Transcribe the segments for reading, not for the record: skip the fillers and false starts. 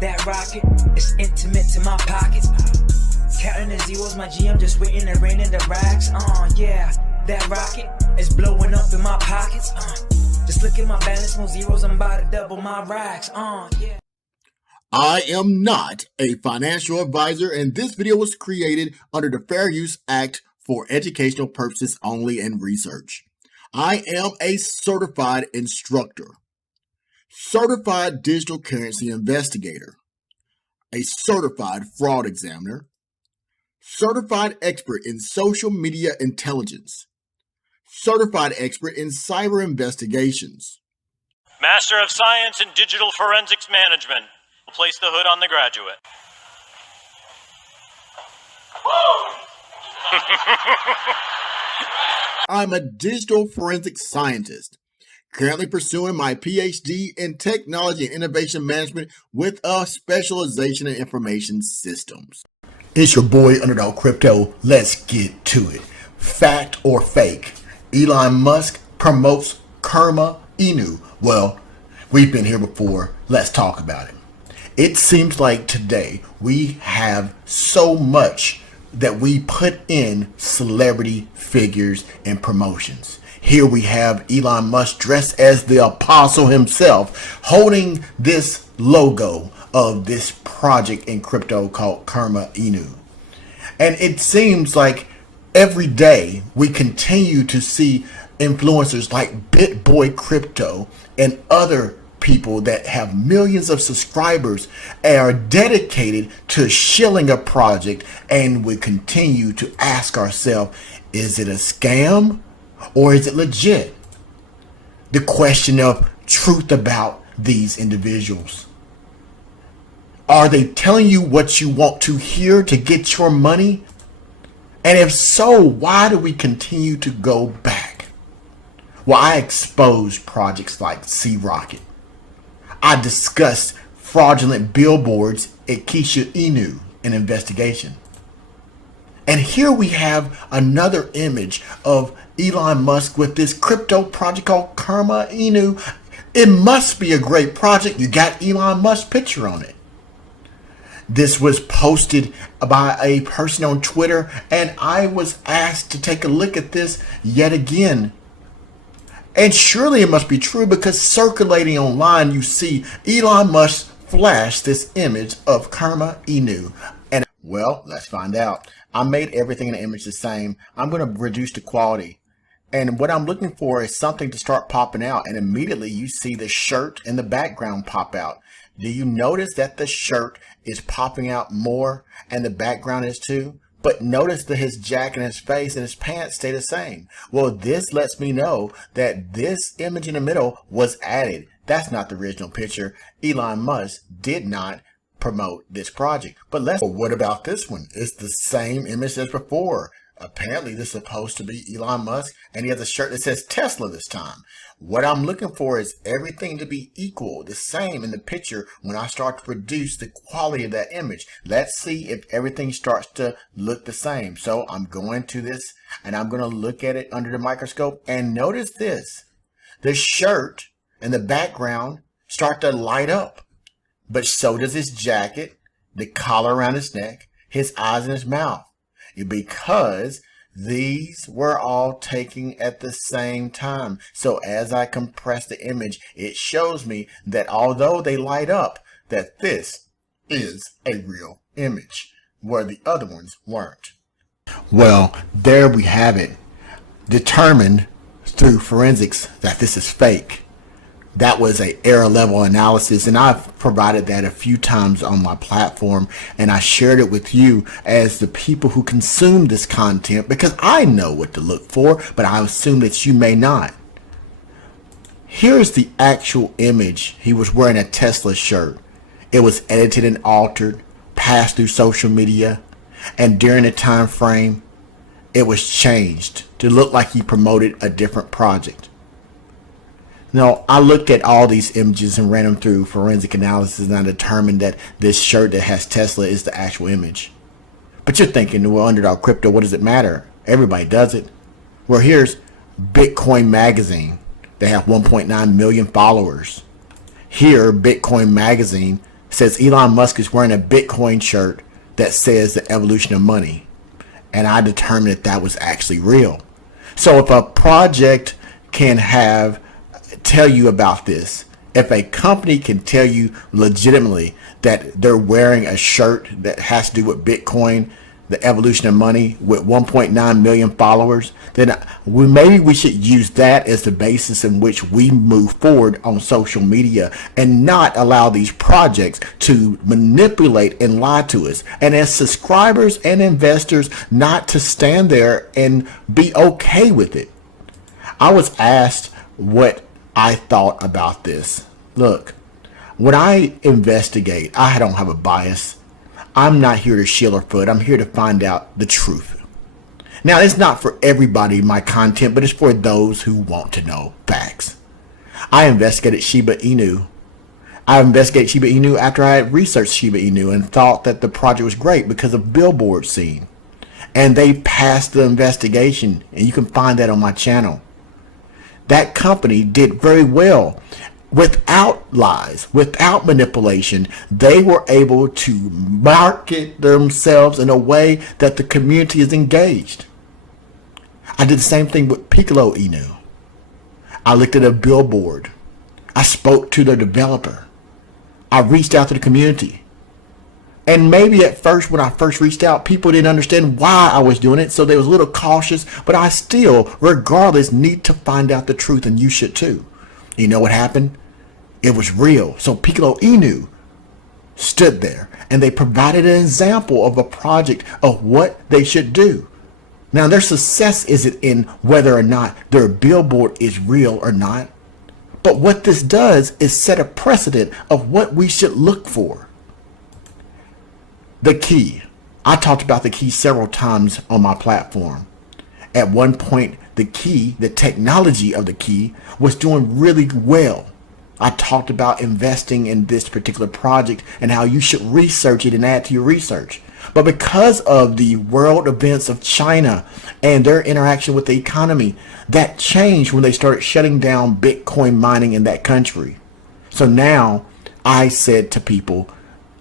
That rocket is intimate to my pocket. Counting the zeros, my G, I'm just waiting to rain in the racks. Yeah, that rocket is blowing up in my pockets. Just look at my balance, no zeros, I'm about to double my racks. Yeah. I am not a financial advisor, and this video was created under the Fair Use Act for educational purposes only and research. I am a certified instructor, certified digital currency investigator, a certified fraud examiner, certified expert in social media intelligence, certified expert in cyber investigations, Master of Science in Digital Forensics Management. We'll place the hood on the graduate. I'm a digital forensic scientist, currently pursuing my PhD in technology and innovation management with a specialization in information systems. It's your boy Underdog Crypto. Let's get to it. Fact or fake? Elon Musk promotes Karma Inu. Well, we've been here before. Let's talk about it. It seems like today we have so much that we put in celebrity figures and promotions. Here we have Elon Musk dressed as the apostle himself, holding this logo of this project in crypto called Karma Inu. And it seems like every day we continue to see influencers like Bitboy Crypto and other people that have millions of subscribers and are dedicated to shilling a project, and we continue to ask ourselves, is it a scam or is it legit? The question of truth about these individuals. Are they telling you what you want to hear to get your money? And if so, why do we continue to go back? Well, I exposed projects like Sea Rocket. I discussed fraudulent billboards at Keisha Inu, an investigation. And here we have another image of Elon Musk with this crypto project called Karma Inu. It must be a great project. You got Elon Musk's picture on it. This was posted by a person on Twitter, and I was asked to take a look at this yet again. And surely it must be true, because circulating online you see Elon Musk flash this image of Karma Inu. And well, let's find out. I made everything in the image the same. I'm going to reduce the quality. And what I'm looking for is something to start popping out. And immediately you see the shirt in the background pop out. Do you notice that the shirt is popping out more and the background is too? But notice that his jacket and his face and his pants stay the same. Well, this lets me know that this image in the middle was added. That's not the original picture. Elon Musk did not promote this project. But what about this one? It's the same image as before. Apparently this is supposed to be Elon Musk, and he has a shirt that says Tesla this time. What I'm looking for is everything to be equal, the same in the picture when I start to reduce the quality of that image. Let's see if everything starts to look the same. So I'm going to this and I'm going to look at it under the microscope, and notice this. The shirt and the background start to light up, but so does his jacket, the collar around his neck, his eyes and his mouth. Because these were all taken at the same time. So as I compress the image, it shows me that although they light up, that this is a real image, where the other ones weren't. Well, there we have it. Determined through forensics that this is fake. That was a error level analysis, and I've provided that a few times on my platform, and I shared it with you as the people who consume this content, because I know what to look for, but I assume that you may not. Here's the actual image. He was wearing a Tesla shirt. It was edited and altered, passed through social media, and during the time frame, it was changed to look like he promoted a different project. Now, I looked at all these images and ran them through forensic analysis, and I determined that this shirt that has Tesla is the actual image. But you're thinking, well, Underdog Crypto, what does it matter? Everybody does it. Well, here's Bitcoin Magazine. They have 1.9 million followers. Here, Bitcoin Magazine says Elon Musk is wearing a Bitcoin shirt that says the evolution of money. And I determined that that was actually real. So if a project can tell you about this, if a company can tell you legitimately that they're wearing a shirt that has to do with Bitcoin, the evolution of money, with 1.9 million followers, then maybe we should use that as the basis in which we move forward on social media and not allow these projects to manipulate and lie to us. And as subscribers and investors, not to stand there and be okay with it. I was asked what I thought about this. Look, when I investigate, I don't have a bias. I'm not here to shill or foot. I'm here to find out the truth. Now, it's not for everybody, my content, but it's for those who want to know facts. I investigated Shiba Inu. I investigated Shiba Inu after I had researched Shiba Inu and thought that the project was great because of billboard scene. And they passed the investigation, and you can find that on my channel. That company did very well. Without lies, without manipulation, they were able to market themselves in a way that the community is engaged. I did the same thing with Piccolo Inu. I looked at a billboard. I spoke to the developer. I reached out to the community. And maybe at first, when I first reached out, people didn't understand why I was doing it, so they was a little cautious, but I still, regardless, need to find out the truth, and you should too. You know what happened? It was real. So Piccolo Inu stood there and they provided an example of a project of what they should do. Now, their success isn't in whether or not their billboard is real or not. But what this does is set a precedent of what we should look for. The key. I talked about the key several times on my platform. At one point, the key, the technology of the key, was doing really well. I talked about investing in this particular project and how you should research it and add to your research. But because of the world events of China and their interaction with the economy, that changed when they started shutting down Bitcoin mining in that country. So now I said to people,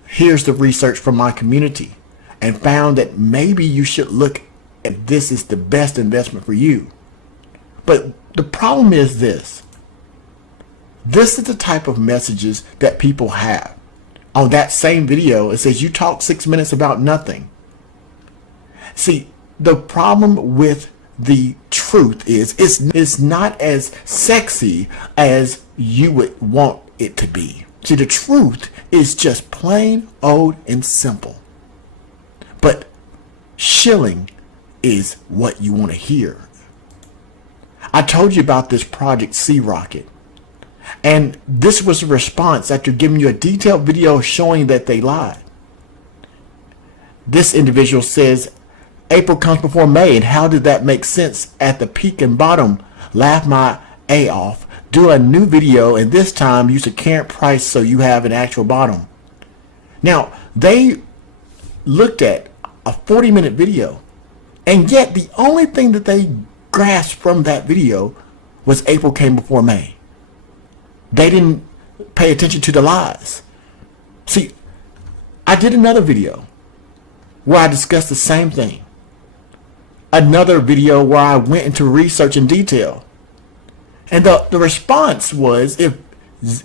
here's the research from my community, and found that maybe you should look at this as the best investment for you. But the problem is this. This is the type of messages that people have. On that same video, it says you talk 6 minutes about nothing. See, the problem with the truth is it's not as sexy as you would want it to be. See, the truth is just plain old and simple. But shilling is what you want to hear. I told you about this project Sea Rocket. And this was a response after giving you a detailed video showing that they lied. This individual says, April comes before May, and how did that make sense at the peak and bottom? Laugh my A off. Do a new video, and this time use a current price so you have an actual bottom. Now, they looked at a 40-minute video, and yet the only thing that they grasped from that video was April came before May. They didn't pay attention to the lies. See, I did another video where I discussed the same thing. Another video where I went into research in detail. And the response was, if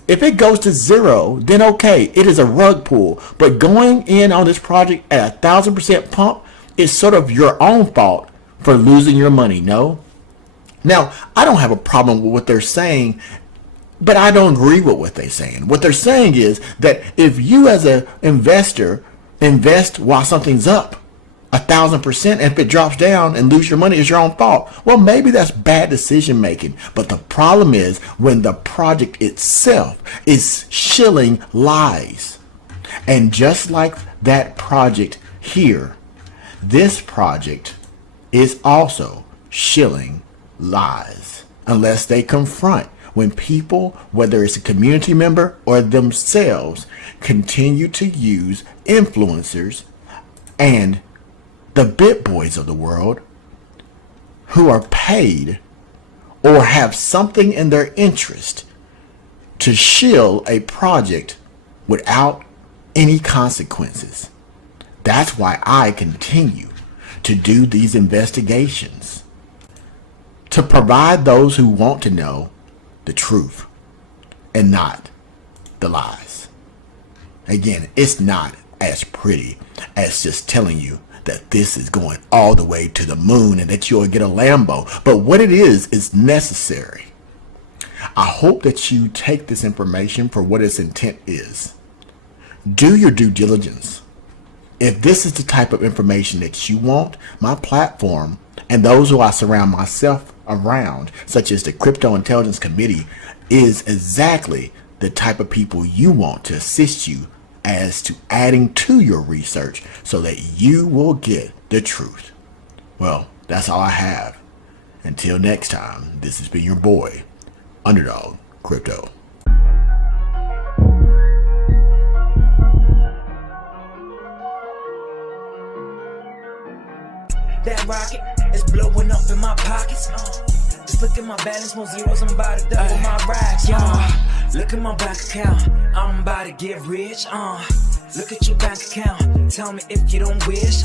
it goes to zero, then okay, it is a rug pull. But going in on this project at 1,000% pump is sort of your own fault for losing your money, no? Now, I don't have a problem with what they're saying, but I don't agree with what they're saying. What they're saying is that if you as an investor invest while something's up 1,000%, and if it drops down and lose your money, it's your own fault. Well, maybe that's bad decision making. But the problem is when the project itself is shilling lies. And just like that project here, this project is also shilling lies unless they confront. When people, whether it's a community member or themselves, continue to use influencers and the Bitboys of the world who are paid or have something in their interest to shill a project without any consequences. That's why I continue to do these investigations, to provide those who want to know the truth and not the lies. Again, it's not as pretty as just telling you that this is going all the way to the moon and that you'll get a Lambo. But what it is necessary. I hope that you take this information for what its intent is. Do your due diligence. If this is the type of information that you want, my platform and those who I surround myself around, such as the Crypto Intelligence Committee, is exactly the type of people you want to assist you as to adding to your research so that you will get the truth. Well, that's all I have. Until next time, this has been your boy, Underdog Crypto. That rocket is blowing up in my pockets. Just look at my balance, more zeros, I'm about to double my racks. Look at my bank account, I'm about to get rich. Look at your bank account, tell me if you don't wish.